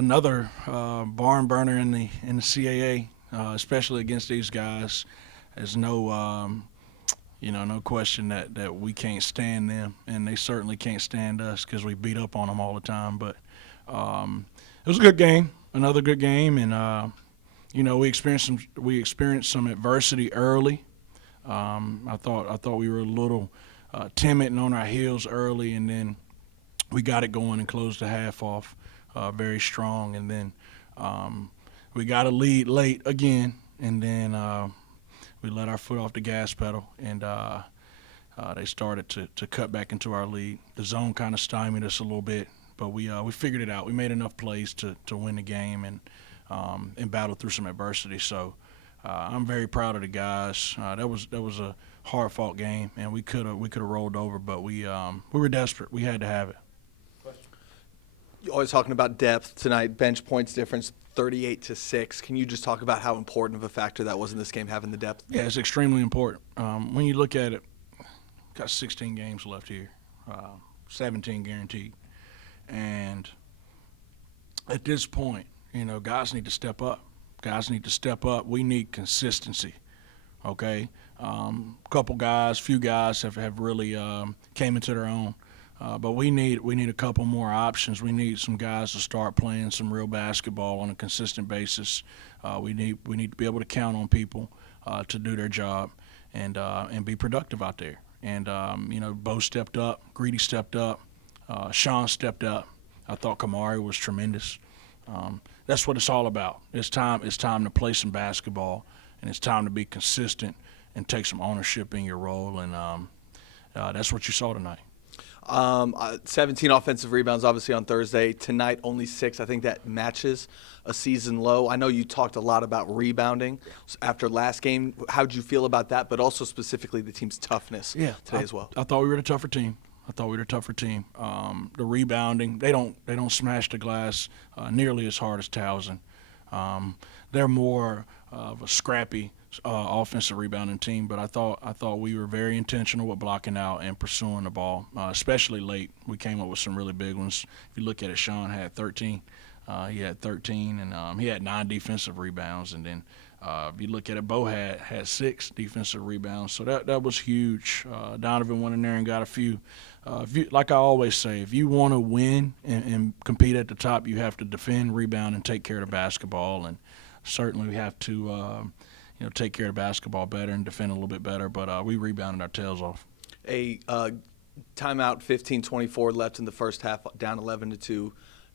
another barn burner in the CAA, especially against these guys. There's no question that we can't stand them, and they certainly can't stand us because we beat up on them all the time. But it was a good game, another good game, and we experienced some adversity early. I thought we were a little timid and on our heels early, and then we got it going and closed the half off very strong, and then we got a lead late again, and then we let our foot off the gas pedal, and they started to cut back into our lead. The zone kind of stymied us a little bit, but we figured it out. We made enough plays to win the game and battle through some adversity. So I'm very proud of the guys. That was a hard-fought game, and we could have rolled over, but we were desperate. We had to have it. You're always talking about depth tonight. Bench points difference 38-6. Can you just talk about how important of a factor that was in this game, having the depth? Yeah, it's extremely important. When you look at it, got 16 games left here, 17 guaranteed, and at this point, guys need to step up. We need consistency. Okay, few guys have really came into their own. But we need a couple more options. We need some guys to start playing some real basketball on a consistent basis. We need to be able to count on people to do their job and be productive out there. And Bo stepped up, Greedy stepped up, Sean stepped up. I thought Kamari was tremendous. That's what it's all about. It's time to play some basketball, and it's time to be consistent and take some ownership in your role. And that's what you saw tonight. 17 offensive rebounds, obviously, on Thursday. Tonight, only 6. I think that matches a season low. I know you talked a lot about rebounding after last game. How did you feel about that, but also specifically the team's toughness today as well? I thought we were the tougher team. The rebounding, they don't smash the glass nearly as hard as Towson. They're more of a scrappy offensive rebounding team, but I thought we were very intentional with blocking out and pursuing the ball, especially late. We came up with some really big ones. If you look at it, Sean had 13. He had 13, and he had 9 defensive rebounds. And then if you look at it, Bo had 6 defensive rebounds. So that was huge. Donovan went in there and got a few. Like I always say, if you want to win and compete at the top, you have to defend, rebound, and take care of the basketball. And certainly we have to take care of basketball better and defend a little bit better, but we rebounded our tails off. A timeout, 15-24 left in the first half, down 11-2.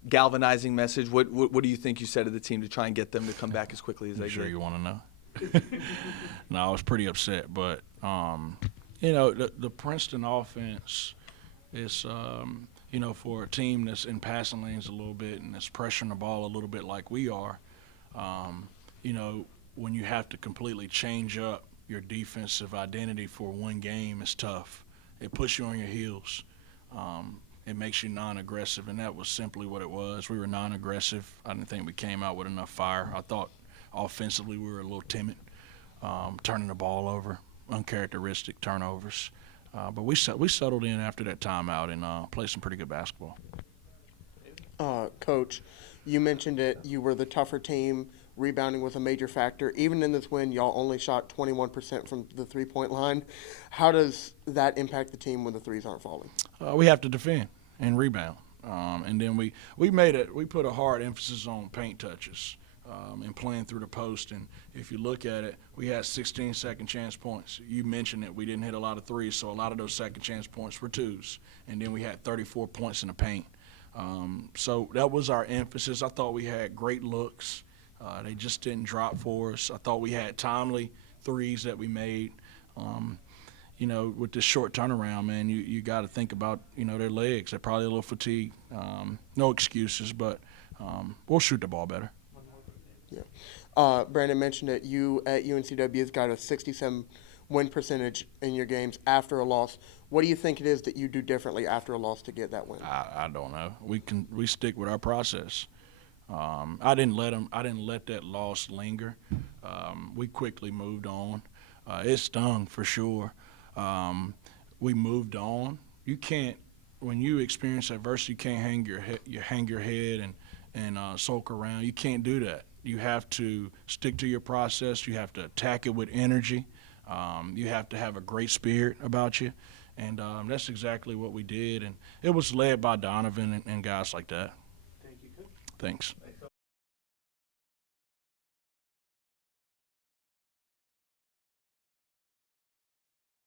Galvanizing message. What do you think you said to the team to try and get them to come back as quickly as they sure did? You want to know? No, I was pretty upset, but the Princeton offense is for a team that's in passing lanes a little bit and that's pressuring the ball a little bit like we are, when you have to completely change up your defensive identity for one game, it's tough. It puts you on your heels. It makes you non-aggressive, and that was simply what it was. We were non-aggressive. I didn't think we came out with enough fire. I thought offensively we were a little timid, turning the ball over, uncharacteristic turnovers. But we settled in after that timeout and played some pretty good basketball. Coach, you mentioned it. You were the tougher team. Rebounding was a major factor. Even in this win, y'all only shot 21% from the three-point line. How does that impact the team when the threes aren't falling? We have to defend and rebound. And then we put a hard emphasis on paint touches and playing through the post. And if you look at it, we had 16 second chance points. You mentioned it. We didn't hit a lot of threes, so a lot of those second chance points were twos. And then we had 34 points in the paint. So that was our emphasis. I thought we had great looks. They just didn't drop for us. I thought we had timely threes that we made. With this short turnaround, man, you got to think about, their legs. They're probably a little fatigued. No excuses, but we'll shoot the ball better. Yeah. Brandon mentioned it. You at UNCW has got a 67 win percentage in your games after a loss. What do you think it is that you do differently after a loss to get that win? I don't know. We stick with our process. I didn't let that loss linger. We quickly moved on. It stung for sure. We moved on. You can't, when you experience adversity, you can't hang your head and sulk around. You can't do that. You have to stick to your process. You have to attack it with energy. You have to have a great spirit about you. And that's exactly what we did. And it was led by Donovan and guys like that. Thank you, Coach. Thanks.